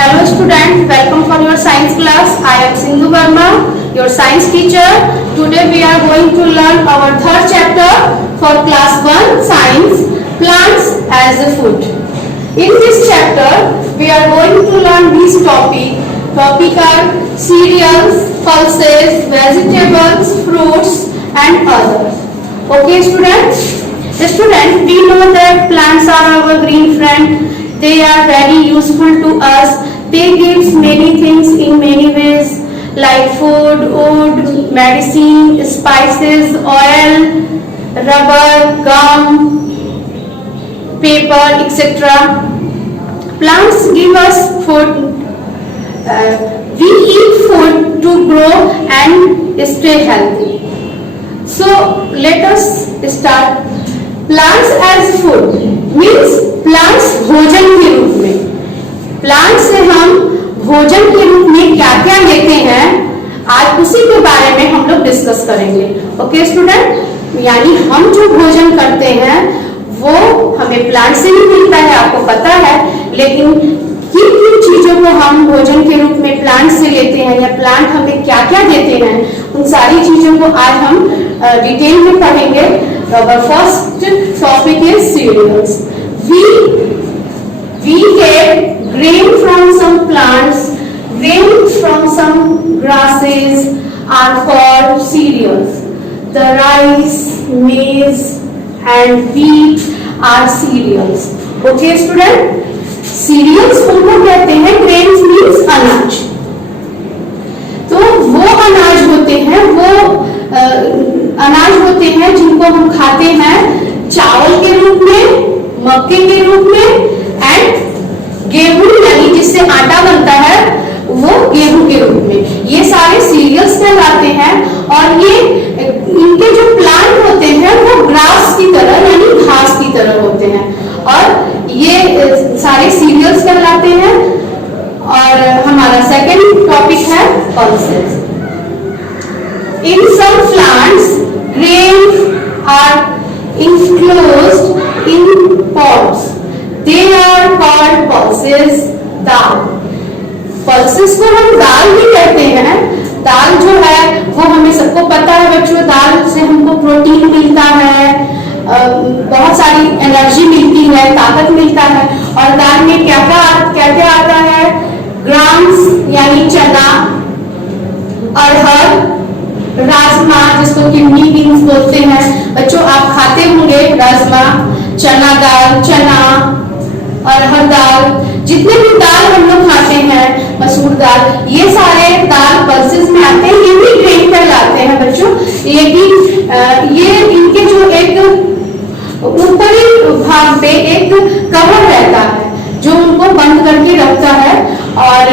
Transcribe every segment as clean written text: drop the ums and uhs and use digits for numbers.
Hello students, welcome for your science class. I am Sindhu Verma, your science teacher. Today we are going to learn our third chapter for class 1 science, plants as a food. In this chapter we are going to learn these topic are cereals, pulses, vegetables, fruits and others. Okay students? Students, we know that plants are our green friend. They are very useful to us. They give many things in many ways like food, wood, medicine, spices, oil, rubber, gum, paper, etc. Plants give us food. We eat food to grow and stay healthy. So let us start. Plants as food means plants भोजन के रूप में। Plant से हम भोजन के रूप में क्या क्या लेते हैं, आज उसी के बारे में हम लोग डिस्कस करेंगे। ओके स्टूडेंट, यानी हम जो भोजन करते हैं वो हमें प्लांट से ही मिलता है, आपको पता है, लेकिन किन किन चीजों को हम भोजन के रूप में प्लांट से लेते हैं या प्लांट हमें क्या क्या देते हैं, उन सारी चीजों को आज हम डिटेल में पढ़ेंगे। Our first topic is cereals. We get grain from some plants, grain from some grasses are called cereals. The rice, maize and wheat are cereals. Okay student? Cereals उनको कहते हैं, grains means अनाज। तो वो अनाज होते हैं, अनाज होते हैं जिनको हम खाते हैं चावल के रूप में, मक्के के रूप में एंड गेहूं यानी जिससे आटा बनता है वो गेहूं के रूप में। ये सारे सीरियल्स कहलाते हैं और ये इनके जो प्लांट होते हैं वो ग्रास की तरह यानी घास की तरह होते हैं और ये सारे सीरियल्स कहलाते हैं। और हमारा सेकंड टॉपिक है pulses. In some plants, grains are enclosed in pods. They are called pulses. Dal, pulses को हम दाल भी कहते हैं। दाल जो है वो हमें सबको पता है बच्चों, दाल से हमको प्रोटीन मिलता है, बहुत सारी एनर्जी मिलती है, ताकत मिलता है। और दाल में क्या क्या आता है, ग्राम्स यानी चना, अरहर, राजमा जिसको किडनी बीन्स बोलते हैं। बच्चों आप खाते होंगे राजमा, चना दाल, चना, अरहर दाल, जितने भी दाल हम लोग खाते हैं, मसूर दाल, ये सारे दाल पल्सेस में आते हैं। ये भी ग्रेन कहलाते हैं बच्चों, लेकिन ये इनके जो एक ऊपरी भाग पे एक कवर रहता है जो उनको बंद करके रखता है और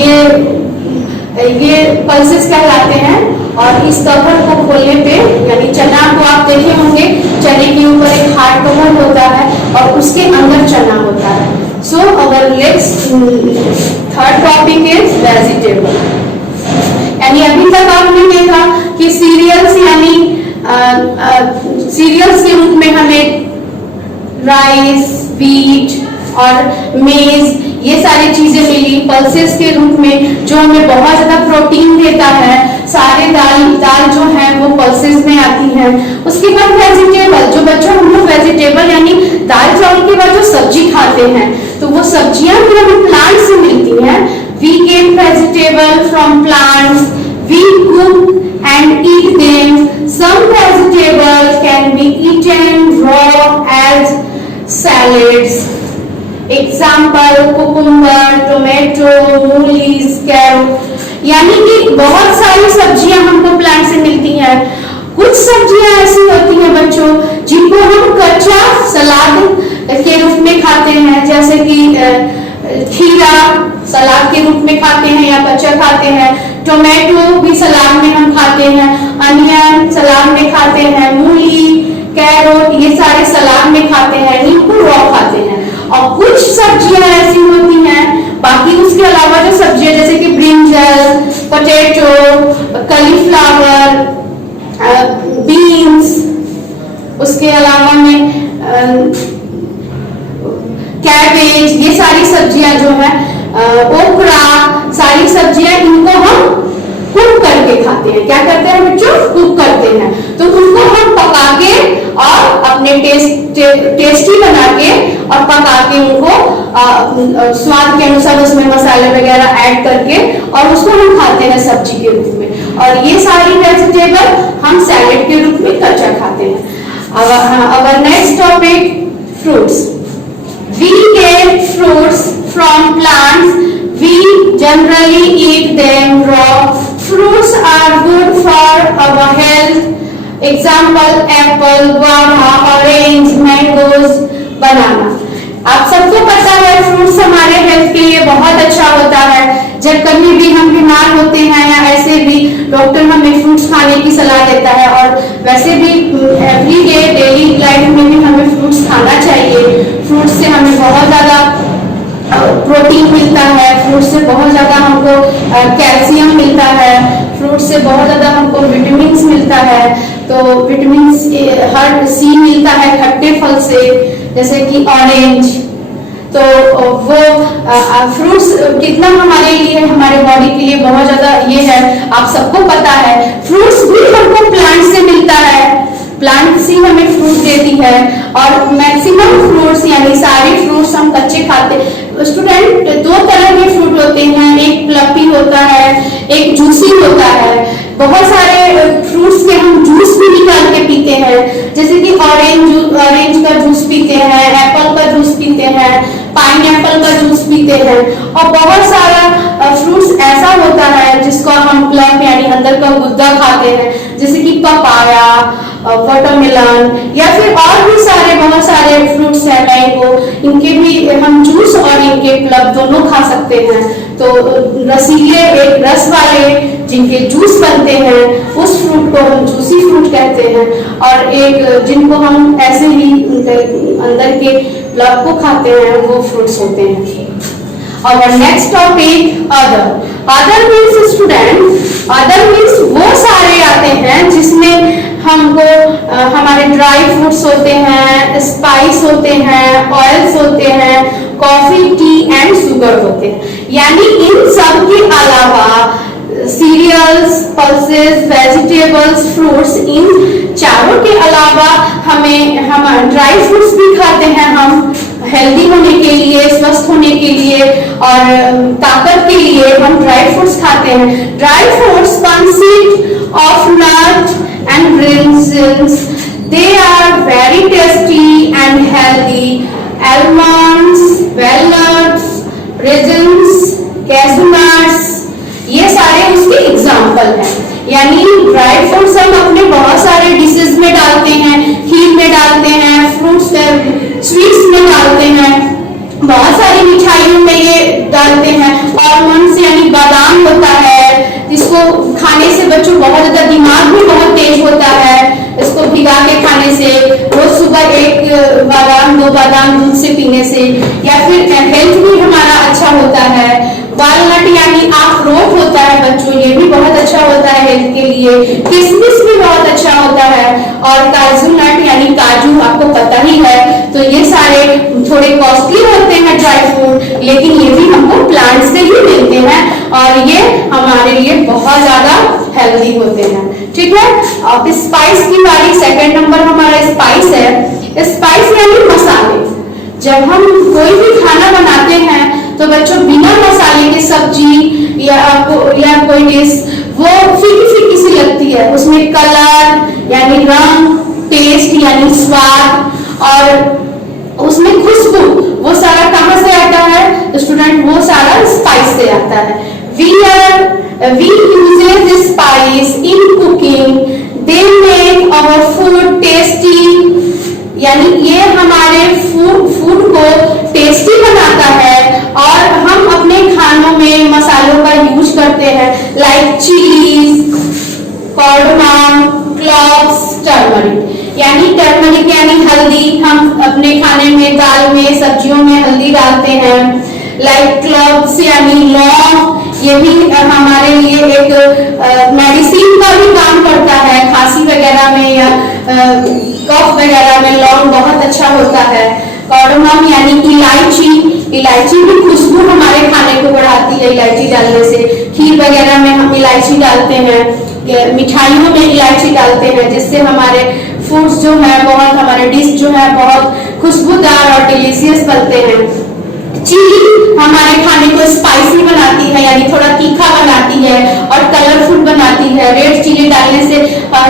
ये पल्सेस कहलाते हैं। और इस कवर को खोलने पे यानी चना को आप देखे होंगे, चने के ऊपर एक हार्ड कवर होता है और उसके अंदर चना होता है। So our next third topic is vegetable. यानी अभी तक आपने देखा कि सीरियल्स यानी सीरियल्स के रूप में हमें राइस, व्हीट और मेज ये सारी चीजें मिली। पल्सेस के रूप में जो हमें बहुत ज्यादा प्रोटीन देता है, सारे दाल जो है वो पल्सेस में आती है। उसके बाद वेजिटेबल, जो बच्चों हम लोग वेजिटेबल यानी दाल चावल के बाद जो सब्जी खाते हैं तो वो सब्जियां भी हमें प्लांट से मिलती हैं। We get vegetable from plants, we cook and eat them. Some vegetables can be eaten raw as salads. Example, cucumber, tomato, मूलीज, कैरट। यानी कि बहुत सारी सब्जियां हमको प्लांट से मिलती हैं। कुछ सब्जियां ऐसी होती हैं बच्चों जिनको हम कच्चा सलाद के रूप में खाते हैं, जैसे कि खीरा सलाद के रूप में खाते हैं या कच्चा खाते हैं, टोमेटो भी सलाद में हम खाते हैं, अनियन सलाद में खाते हैं, मूली, कैरोट ये सारे सलाद में खाते हैं, इनको रॉ खाते हैं। और कुछ सब्जियां ऐसी होती हैं, बाकी उसके अलावा जो सब्जियां जैसे कि ब्रिंजल, पोटैटो, कॉलीफ्लावर, बीन्स, उसके अलावा में कैबेज, ये सारी सब्जियां जो है ओकरा, सारी सब्जियां, इनको हम कुक करके खाते हैं। क्या करते हैं बच्चों? कुक करते हैं। तो उनको हम पका के और अपने टेस्टी बना के और पका के उनको स्वाद के अनुसार उसमें मसाले वगैरह ऐड करके और उसको हम खाते हैं सब्जी के रूप में। और ये सारी वेजिटेबल हम सैलेड के रूप में कच्चा खाते हैं। Our next topic, fruits. We get fruits from plants. We generally eat them raw. Fruits are good for our health. Example, apple, guava, orange, mangoes, banana. आप सबको पता है फ्रूट्स हमारे हेल्थ के लिए बहुत अच्छा होता है। जब कभी भी हम बीमार होते हैं या ऐसे भी डॉक्टर हमें फ्रूट्स खाने की सलाह देता है, और वैसे भी एवरी डे डेली लाइफ में भी हमें फ्रूट्स खाना चाहिए। फ्रूट्स से हमें बहुत ज़्यादा प्रोटीन मिलता है, फ्रूट से बहुत ज़्यादा हमको कैल्शियम मिलता है, फ्रूट से बहुत ज़्यादा हमको विटामिन मिलता है। तो विटामिन हर सी मिलता है खट्टे फल से, जैसे कि ऑरेंज। तो वो फ्रूट्स कितना हमारे लिए, हमारे बॉडी के लिए बहुत ज़्यादा ये है, आप सबको पता है। फ्रूट्स भी हमको प्लांट से मिलता है, प्लांट से हमें फ्रूट देती है। और मैक्सिमम फ्रूट्स यानी सारे फ्रूट्स हम कच्चे खाते। स्टूडेंट, दो तरह के फ्रूट होते हैं, एक प्लपी होता है, एक जूसी होता है। बहुत सारे फ्रूट्स के हम जूस भी निकाल के पीते हैं, जैसे कि ऑरेंज का जूस पीते हैं, एप्पल का जूस पीते हैं, पाइनएप्पल का जूस पीते हैं। और बहुत सारा फ्रूट्स ऐसा होता है जिसको हम प्लम यानी अंदर का गुद्दा खाते हैं, जैसे कि पपाया, वाटरमेलन, या फिर और भी सारे बहुत सारे फ्रूट्स हैं, मैंगो। इनके भी हम जूस और इनके प्लम दोनों खा सकते हैं। तो रसीले, एक रस वाले जिनके जूस बनते हैं, उस फ्रूट को हम जूसी फ्रूट कहते हैं। और एक जिनको हम ऐसे ही अंदर के प्लम को खाते हैं, वो फ्रूट्स होते हैं। Our next topic, other. Other means student, other means वो सारे आते हैं जिसमें हमको हमारे ड्राई फ्रूट्स होते हैं, स्पाइस होते हैं, ऑयल्स होते हैं, कॉफी, टी एंड शुगर होते हैं। यानी इन सब के अलावा सीरियल्स, पल्सेस, वेजिटेबल्स, फ्रूट्स, इन चारों के अलावा हम ड्राई फ्रूट्स भी खाते हैं। हम हेल्दी होने के लिए, स्वस्थ होने के लिए और ताकत के लिए हम ड्राई फ्रूट्स खाते हैं। Dry fruits consist of nut and raisins. They are very tasty and healthy. Almonds, walnuts, raisins, cashew nuts, ये सारे उसके एग्जाम्पल हैं। यानी ड्राई फ्रूट्स हम अपने बहुत सारे डिशेस में डालते हैं, खीर में डालते हैं, फ्रूट्स स्वीट्स में डालते हैं, बहुत सारी मिठाइयों में ये डालते हैं। आलमंड्स यानी बादाम होता है, जिसको खाने से बच्चों बहुत ज्यादा दिमाग भी बहुत तेज होता है। इसको भिगा के खाने से, रोज सुबह एक बादाम, 2 बादाम दूध से पीने से, या फिर हेल्थ भी हमारा अच्छा होता है। वालनट यानी अखरोट होता है बच्चों, ये भी बहुत अच्छा होता है हेल्थ के लिए। किशमिश भी बहुत अच्छा होता है। और काजू नट यानी काजू, आपको पता ही है। तो ये सारे थोड़े कॉस्टली होते हैं ड्राई फ्रूट, लेकिन ये भी हमको प्लांट से ही मिलते हैं और ये हमारे लिए बहुत ज्यादा हेल्दी होते हैं। ठीक है, अब स्पाइस की बारी। सेकंड नंबर हमारा स्पाइस है। स्पाइस यानी मसाले। जब हम कोई भी खाना बनाते हैं तो बच्चों बिना मसाले के सब्जी या कोई डिश वो फीकी फीकी सी लगती है। उसमें कलर यानी रंग, टेस्ट यानी स्वाद और उसमें खुशबू, वो सारा कहाँ से आता है स्टूडेंट? वो सारा स्पाइस से आता है। We use spice in cooking. They make our food tasty. यानी ये हमारे फूड को टेस्टी बनाता है और हम अपने खानों में मसालों का यूज करते हैं, like chillies, cardamom, cloves, turmeric. यानी टर्मरिक यानी हल्दी, हम अपने खाने में, दाल में, सब्जियों में हल्दी डालते हैं। लाइक क्लॉव्स यानी लौंग, ये भी हमारे लिए एक मेडिसिन का भी काम करता है। खांसी वगैरह में या कफ वगैरह में लौंग बहुत अच्छा होता है। कार्डमम यानी इलायची, इलायची भी खुशबू हमारे खाने को बढ़ाती है, इलायची डालने से। खीर वगैरह में हम इलायची डालते हैं, मिठाइयों में इलायची डालते हैं, जिससे हमारे फूड्स जो है बहुत, हमारे डिश जो है बहुत खुशबूदार और डिलीशियस बनते हैं। चिली हमारे खाने को स्पाइसी बनाती है, यानी थोड़ा तीखा बनाती है और कलरफुल बनाती है। रेड चिली डालने से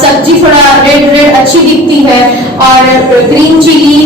सब्जी थोड़ा रेड रेड अच्छी दिखती है। और ग्रीन चिली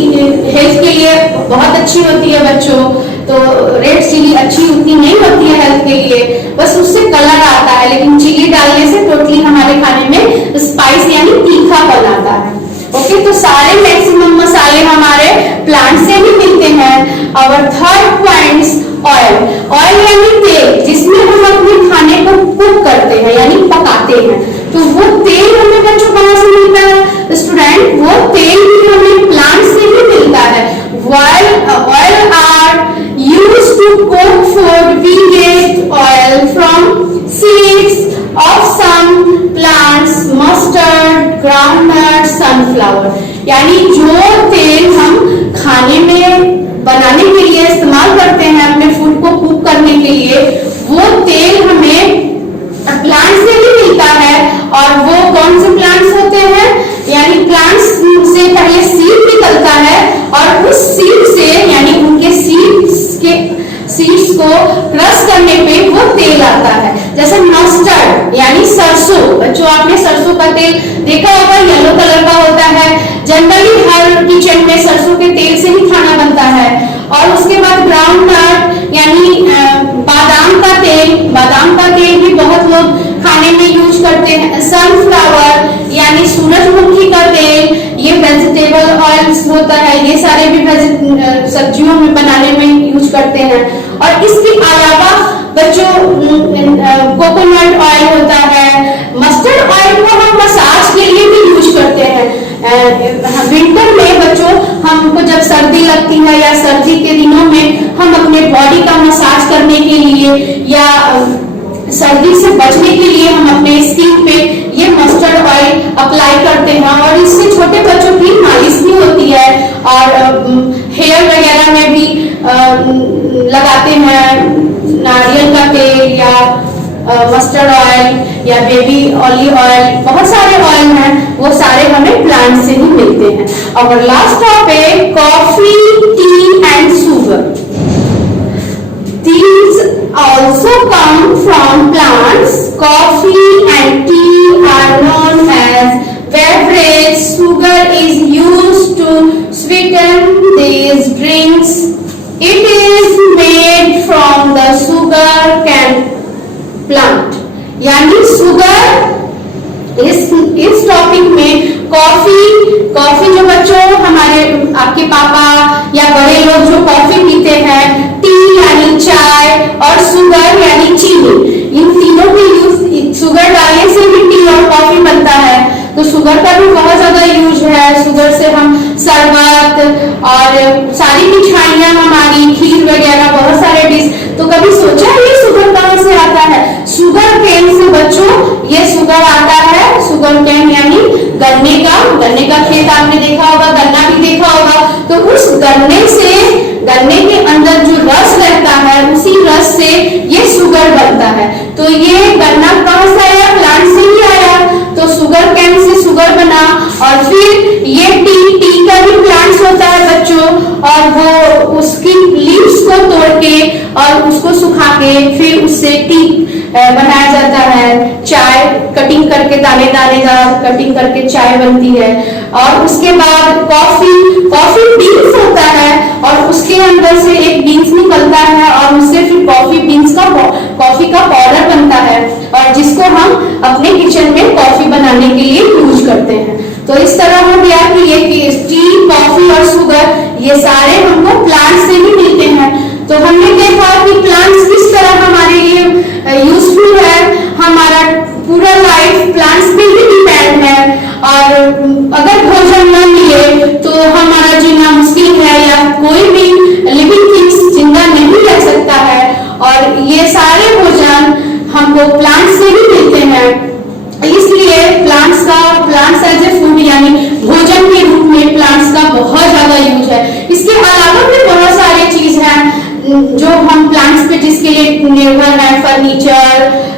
हेल्थ के लिए बहुत अच्छी होती है बच्चों, तो रेड चिली अच्छी उतनी नहीं होती है हेल्थ के लिए, बस उससे कलर आता है, लेकिन चिली डालने से टोटली हमारे खाने में स्पाइस यानी तीखापन आता है। ओके, तो सारे मैक्सिमम मसाले हमारे प्लांट से ही मिलते हैं। और थर्ड पॉइंट्स, ऑयल। ऑयल यानी तेल, जिसमें हम अपने खाने को कुक करते हैं यानी पकाते हैं। तो वो तेल हमें बच्चों कहाँ से मिलता है स्टूडेंट? वो तेल भी हमें प्लांट से ही मिलता है। Oil are used to cook food. We get oil from seeds of some plants, mustard, groundnut, sunflower. यानी जो तेल हम खाने में बनाने के लिए इस्तेमाल करते हैं, अपने फूड को कुक करने के लिए, वो तेल हमें प्लांट से ही मिलता है। और वो कौन से प्लांट्स होते हैं? यानी प्लांट्स से पहले सीड निकलता है और उस सीड से, यानी उनके सीड्स को क्रश करने पे वो तेल आता है। जैसे मस्टर्ड यानी सरसों, बच्चों आपने सरसों का तेल देखा होगा, येलो कलर का होता है। जनरली हर किचन में सरसों के तेल से ही खाना बनता है। और उसके बाद ग्राउंडनट यानी बादाम का तेल भी बहुत लोग खाने में यूज करते हैं। सनफ्लावर यानी सूरजमुखी का तेल, ये वेजिटेबल ऑयल्स होता है, ये सारे भी सब्जियों में बनाने में यूज करते हैं। और इसके अलावा बच्चों कोकोनट ऑयल होता है। मस्टर्ड ऑयल को हम मसाज के लिए भी यूज करते हैं। विंटर में बच्चों हमको जब सर्दी लगती है या सर्दी के दिनों में हम अपने बॉडी का मसाज करने के लिए या सर्दी से बचने के लिए हम अपने स्किन पे ये मस्टर्ड ऑयल अप्लाई करते हैं। और इससे छोटे बच्चों की मालिश भी होती है और हेयर वगैरह में भी लगाते हैं। नारियल का तेल या मस्टर्ड ऑयल या बेबी ऑलिव ऑयल, बहुत सारे ऑयल हैं, वो सारे हमें प्लांट से ही मिलते हैं। और last topic, coffee, T and sugar. These also come from plants. Coffee and tea are known as beverage. Sugar is used to sweeten these drinks. It is made from the sugar cane plant. यानी sugar इस topic में coffee जो बच्चों हमारे आपके पापा या बड़े लोग जो कॉफी पीते हैं, टी यानी चाय और शुगर यानी चीनी, इन तीनों के यूज, शुगर डालने से भी टी और कॉफी बनता है। तो शुगर का भी बहुत ज्यादा यूज है। शुगर से हम शरबत और सारी मिठाइयाँ, हमारी खीर वगैरह, बहुत सारे डिश। तो कभी सोचा ये शुगर कहाँ से आता है? शुगर केन से बच्चों ये शुगर आता है। शुगर केन यानी गन्ने का खेत आपने देखा होगा, गन्ना भी देखा होगा। तो उस गन्ने के अंदर जो रस रहता है, उसी रस से ये शुगर बनता है। तो ये गन्ना कहाँ से आया? प्लांट से ही आया। तो शुगर केन से शुगर बना। और फिर ये टी का भी प्लांट्स होता है बच्चों, और वो उसकी लीव्स को तोड़ के और उसको सुखा के फिर उससे टी बनाया जाता है। चाय कटिंग करके दानेदार कटिंग करके चाय बनती है। और उसके बाद कॉफी बीन्स होता है और उसके अंदर से एक बीन्स निकलता है और उससे फिर कॉफी का पाउडर बनता है, और जिसको हम अपने किचन में कॉफी बनाने के लिए यूज करते हैं। तो इस तरह हो गया कि ये टी, कॉफी और शुगर ये सारे हमको प्लांट से ही मिलते हैं। तो हमने देखा कि प्लांट्स किस तरह हमारे लिए यूजफुल है। हमारा पूरा लाइफ प्लांट्स पे ही डिपेंड है, और अगर भोजन न मिले तो हमारा जीना मुश्किल है, या कोई भी लिविंग थिंग्स जिंदा नहीं रह सकता है। और ये सारे भोजन हमको प्लांट से ही मिलते हैं, इसलिए प्लांट्स एज ए फूड यानी भोजन के रूप में प्लांट्स का बहुत ज्यादा यूज है। इसके अलावा भी बहुत सारी चीज है। लिए निर्भर है, फर्नीचर,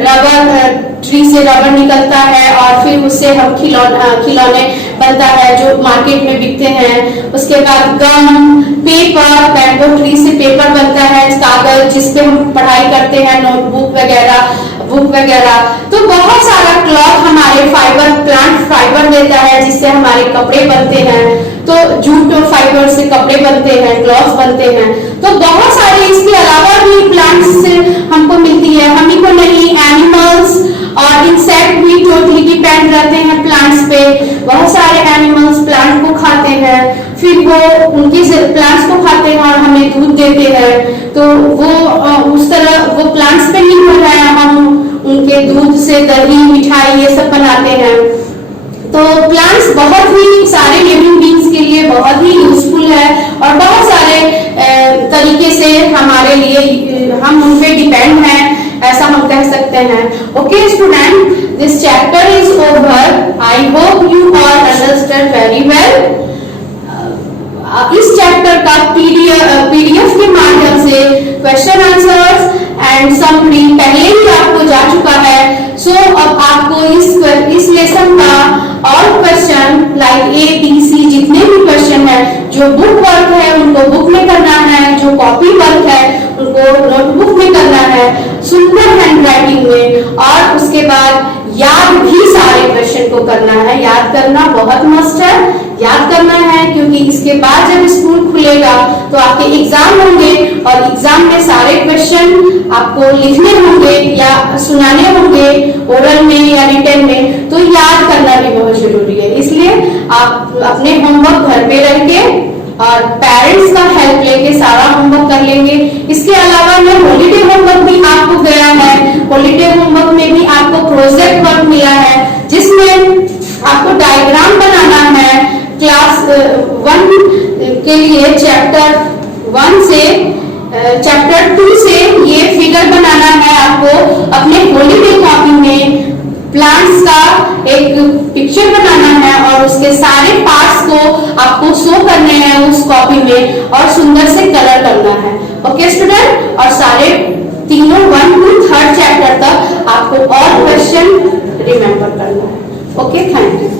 रबर ट्री से रबर निकलता है और फिर उससे हम खिलौने बनता है जो मार्केट में बिकते हैं। उसके बाद गम, पेपर, बैम्बू ट्री से पेपर बनता है, कागज जिसपे हम पढ़ाई करते हैं, नोटबुक वगैरह, बुक वगैरह। तो बहुत सारा क्लॉथ हमारे फाइबर, प्लांट फाइबर देता है जिससे हमारे कपड़े बनते हैं। तो जूट और फाइबर से कपड़े बनते हैं, क्लॉथ बनते हैं। तो बहुत सारे इसके अलावा भी प्लांट्स से हमको मिलती है। हम ही को नहीं, एनिमल्स और इंसेक्ट भी टोटली डिपेंड रहते हैं प्लांट्स पे। बहुत सारे एनिमल्स प्लांट को खाते हैं, फिर वो उनके प्लांट्स को खाते हैं और हमें दूध देते हैं। तो वो उस तरह वो प्लांट्स पे निर्भर है, हम उनके दूध से दही, मिठाई ये सब बनाते हैं। तो प्लांट्स बहुत ही सारे लिविंग बींग्स के लिए बहुत ही यूजफुल है और बहुत सारे तरीके से हमारे लिए हम उन पे डिपेंड हैं, ऐसा हम कह सकते हैं। Okay student, this chapter is over. I hope you all understand very well. इस चैप्टर का पीडीएफ के माध्यम से क्वेश्चन आंसर्स एंड समरी पहले ही आपको जा चुका है। सो अब आपको इस लेसन का और question like A B C जितने भी क्वेश्चन है, जो बुक वर्क है उनको बुक में करना है, जो कॉपी वर्क है उनको नोटबुक में करना है, सुंदर हैंड राइटिंग में, और उसके बाद याद भी सारे क्वेश्चन को करना है। याद करना बहुत मस्ट है, याद करना है, क्योंकि इसके बाद जब स्कूल खुलेगा तो आपके एग्जाम होंगे और एग्जाम में सारे क्वेश्चन आपको लिखने होंगे या सुनाने होंगे ओरल में या रिटन में। तो याद करना भी बहुत जरूरी है। इसलिए आप अपने होमवर्क घर पे रह के और पेरेंट्स का हेल्प लेके सारा होमवर्क कर लेंगे। इसके अलावा में हॉलीडे होमवर्क भी आपको गया है। हॉलीडे होमवर्क में भी आपको प्रोजेक्ट वर्क मिला है जिसमें आपको डायग्राम बनाना है। क्लास 1 के लिए चैप्टर 1 से चैप्टर 2 से ये फिगर बनाना है आपको अपने हॉलीडे कॉपी में। प्लांट्स का एक पिक्चर बनाना है और उसके सारे पार्ट्स को आपको शो करने हैं उस कॉपी में और सुंदर से कलर करना है। ओके स्टूडेंट, और सारे तीनों 1 to 3rd चैप्टर तक आपको और क्वेश्चन रिमेम्बर करना है। Okay, thank you.